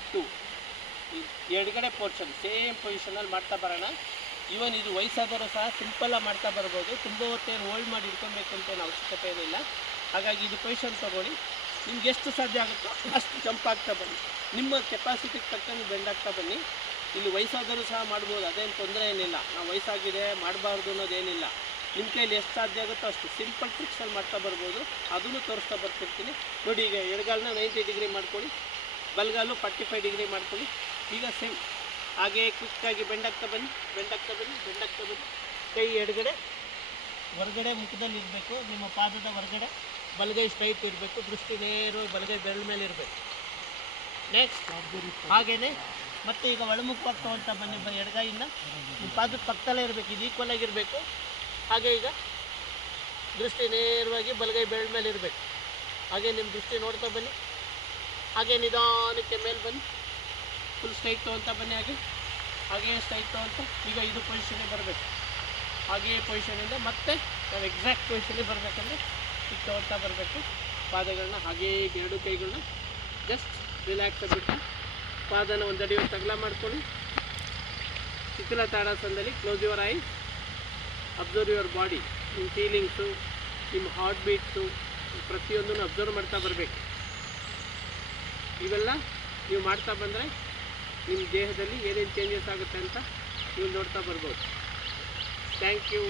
2 ಎಡಗಡೆ portion same ಪೊಸಿಷನಲ್ಲಿ ಮಾಡ್ತಾ ಬರೋಣ. ಈವನ್ ಇದು ವಯಸ್ಸಾದರೂ ಸಹ ಸಿಂಪಲ್ಲಾಗಿ ಮಾಡ್ತಾ ಬರ್ಬೋದು. ತುಂಬ ಹೊತ್ತೇನು ಹೋಲ್ಡ್ ಮಾಡಿ ಇಟ್ಕೊಬೇಕು ಅಂತೇನು ಅವಶ್ಯಕತೆ ಏನಿಲ್ಲ. ಹಾಗಾಗಿ ಇದು ಪೊಸಿಷನ್ ತೊಗೊಳ್ಳಿ. ನಿಮ್ಗೆ ಎಷ್ಟು ಸಾಧ್ಯ ಆಗುತ್ತೋ ಅಷ್ಟು ಜಂಪ್ ಆಗ್ತಾ ಬನ್ನಿ. ನಿಮ್ಮ ಕೆಪಾಸಿಟಿಗೆ ತಕ್ಕಂಗೆ ಬೆಂಡ್ ಆಗ್ತಾ ಬನ್ನಿ. ಇಲ್ಲಿ ವಯಸ್ಸಾದರೂ ಸಹ ಮಾಡ್ಬೋದು, ಅದೇನು ತೊಂದರೆ ಏನಿಲ್ಲ. ನಾವು ವಯಸ್ಸಾಗಿದೆ ಮಾಡಬಾರ್ದು ಅನ್ನೋದೇನಿಲ್ಲ. ನಿಮ್ಮ ಕೈಲಿ ಎಷ್ಟು ಸಾಧ್ಯ ಆಗುತ್ತೋ ಅಷ್ಟು ಸಿಂಪಲ್ ಟ್ರಿಕ್ಸಲ್ಲಿ ಮಾಡ್ತಾ ಬರ್ಬೋದು. ಅದನ್ನು ತೋರಿಸ್ತಾ ಬರ್ತಿರ್ತೀನಿ ನೋಡಿ. ಈಗ ಎಡಗಾಲನ್ನ 90 ಡಿಗ್ರಿ ಮಾಡ್ಕೊಳ್ಳಿ, ಬಲಗಾಲು 45 ಡಿಗ್ರಿ ಮಾಡ್ಕೊಳ್ಳಿ. ಈಗ ಸೇಮ್ ಹಾಗೆ ಕ್ವಿಕ್ಕಾಗಿ ಬೆಂಡಾಗ್ತಾ ಬನ್ನಿ, ಬೆಂಡಾಗ್ತಾ ಬನ್ನಿ, ಬೆಂಡಾಗ್ತಾ ಬನ್ನಿ. ಕೈ ಎಡಗಡೆ ಹೊರಗಡೆ ಮುಖದಲ್ಲಿ ಇರಬೇಕು, ನಿಮ್ಮ ಪಾದದ ಹೊರಗಡೆ ಬಲಗೈ ಸ್ಟ್ರೈಟ್ ಇರಬೇಕು, ದೃಷ್ಟಿ ನೇರವಾಗಿ ಬಲಗೈ ಬೆರಳ ಮೇಲೆ ಇರಬೇಕು. ನೆಕ್ಸ್ಟ್ ಹಾಗೆಯೇ ಮತ್ತೆ ಈಗ ಒಳಮುಖವಾಗಿ ತೊಗೊಳ್ತಾ ಬನ್ನಿ. ಎಡಗೈಯಿಂದ ನಿಮ್ಮ ಪಾದದ ಪಕ್ಕದಲ್ಲೇ ಇರಬೇಕು, ಇದು ಈಕ್ವಲ್ ಆಗಿರಬೇಕು. ಹಾಗೆ ಈಗ ದೃಷ್ಟಿ ನೇರವಾಗಿ ಬಲಗೈ ಬೆರಳ ಮೇಲೆ ಇರಬೇಕು. ಹಾಗೆ ನಿಮ್ಮ ದೃಷ್ಟಿ ನೋಡ್ತಾ ಬನ್ನಿ. ಹಾಗೆ ನಿಧಾನಕ್ಕೆ ಮೇಲೆ ಬನ್ನಿ, ಫುಲ್ ಸ್ಟ್ರೈಟ್ ತೊಗೊಳ್ತಾ ಬನ್ನಿ. ಹಾಗೆ ಸ್ಟ್ರೈಟ್ ತೊಗೊಳ್ತಾ ಈಗ ಇದು ಪೊಸಿಷನ್ಗೆ ಬರಬೇಕು. ಹಾಗೇ ಪೊಸಿಷನಿಂದ ಮತ್ತೆ ನಾವು ಎಕ್ಸಾಕ್ಟ್ ಪೊಸಿಷನ್ಗೆ ಬರಬೇಕಂದ್ರೆ ಈಗ ತೊಗೊಳ್ತಾ ಬರಬೇಕು. ಪಾದಗಳನ್ನ ಹಾಗೇ ಎರಡು ಕೈಗಳನ್ನ ಜಸ್ಟ್ ರಿಲ್ಯಾಕ್ಸ್ ಆಗಿಬಿಟ್ಟು ಪಾದನ ಒಂದು ಅಡಿಯಲ್ಲಿ ತಗಲ ಮಾಡ್ಕೊಳ್ಳಿ. ಶಿಥಿಲ ತಾಡಾಸನದಲ್ಲಿ close your eye, observe your body. ನಿಮ್ಮ ಫೀಲಿಂಗ್ಸು, ನಿಮ್ಮ ಹಾರ್ಟ್ ಬೀಟ್ಸು ಪ್ರತಿಯೊಂದನ್ನು ಅಬ್ಸರ್ವ್ ಮಾಡ್ತಾ ಬರಬೇಕು. ಇವೆಲ್ಲ ನೀವು ಮಾಡ್ತಾ ಬಂದರೆ ನಿಮ್ಮ ದೇಹದಲ್ಲಿ ಏನೇನು ಚೇಂಜಸ್ ಆಗುತ್ತೆ ಅಂತ ನೀವು ನೋಡ್ತಾ ಬರ್ಬೋದು. Thank you.